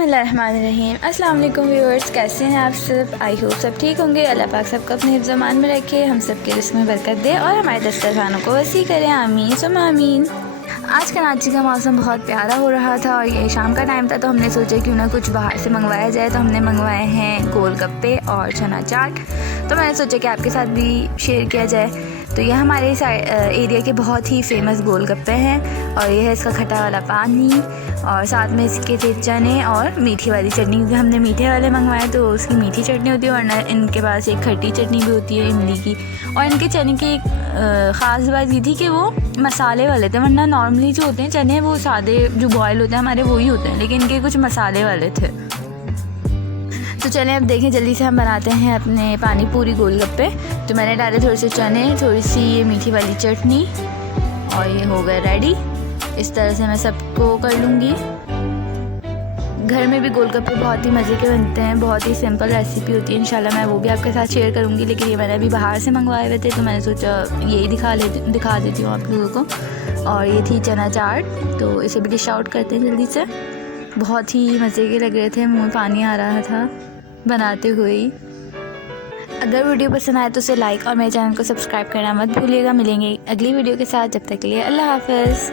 बिस्मिल्लाहिर्रहमानिर्रहीम। अस्सलाम वालेकुम व्यूअर्स, कैसे हैं आप सब? आई होप सब ठीक होंगे। अल्लाह पाक सबको अपने हिफ्ज़ मान में रखे, हम सब के रिस्क में बरकत दे और हमारे दस्तरखानों को वसी करें। आमीन सुम्मा आमीन। आज कराची का मौसम बहुत प्यारा हो रहा था और ये शाम का टाइम था, तो हमने सोचा क्यों ना कुछ बाहर से मंगवाया जाए। तो हमने मंगवाए हैं गोलगप्पे और चना चाट। तो मैंने सोचा कि आपके साथ भी शेयर किया जाए। तो ये हमारे एरिया के बहुत ही फेमस गोलगप्पे हैं और ये है इसका खट्टा वाला पानी और साथ में इसके थे चने और मीठी वाली चटनी। क्योंकि हमने मीठे वाले मंगवाए तो उसकी मीठी चटनी होती है, वरना इनके पास एक खट्टी चटनी भी होती है इमली की। और इनके चने की एक ख़ास बात ये थी कि वो मसाले वाले थे, वरना नॉर्मली जो होते हैं चने वो सादे जो बॉयल होते हैं हमारे वही होते हैं, लेकिन इनके कुछ मसाले वाले थे। तो चलें अब देखें जल्दी से हम बनाते हैं अपने पानी पूरी गोलगप्पे। तो मैंने डाले थोड़े से चने, थोड़ी सी ये मीठी वाली चटनी और ये हो गए रेडी। इस तरह से मैं सबको कर लूँगी। घर में भी गोलगप्पे बहुत ही मज़े के बनते हैं, बहुत ही सिंपल रेसिपी होती है। इंशाल्लाह मैं वो भी आपके साथ शेयर करूँगी, लेकिन ये मैंने अभी बाहर से मंगवाए हुए थे तो मैंने सोचा यही दिखा देती हूँ आप लोगों को। और ये थी चना चाट, तो इसे भी डिश आउट करते हैं जल्दी से। बहुत ही मज़े के लग रहे थे, मुँह में पानी आ रहा था बनाते हुए ही। अगर वीडियो पसंद आए तो उसे लाइक और मेरे चैनल को सब्सक्राइब करना मत भूलिएगा। मिलेंगे अगली वीडियो के साथ, जब तक के लिए अल्लाह हाफ़िज़।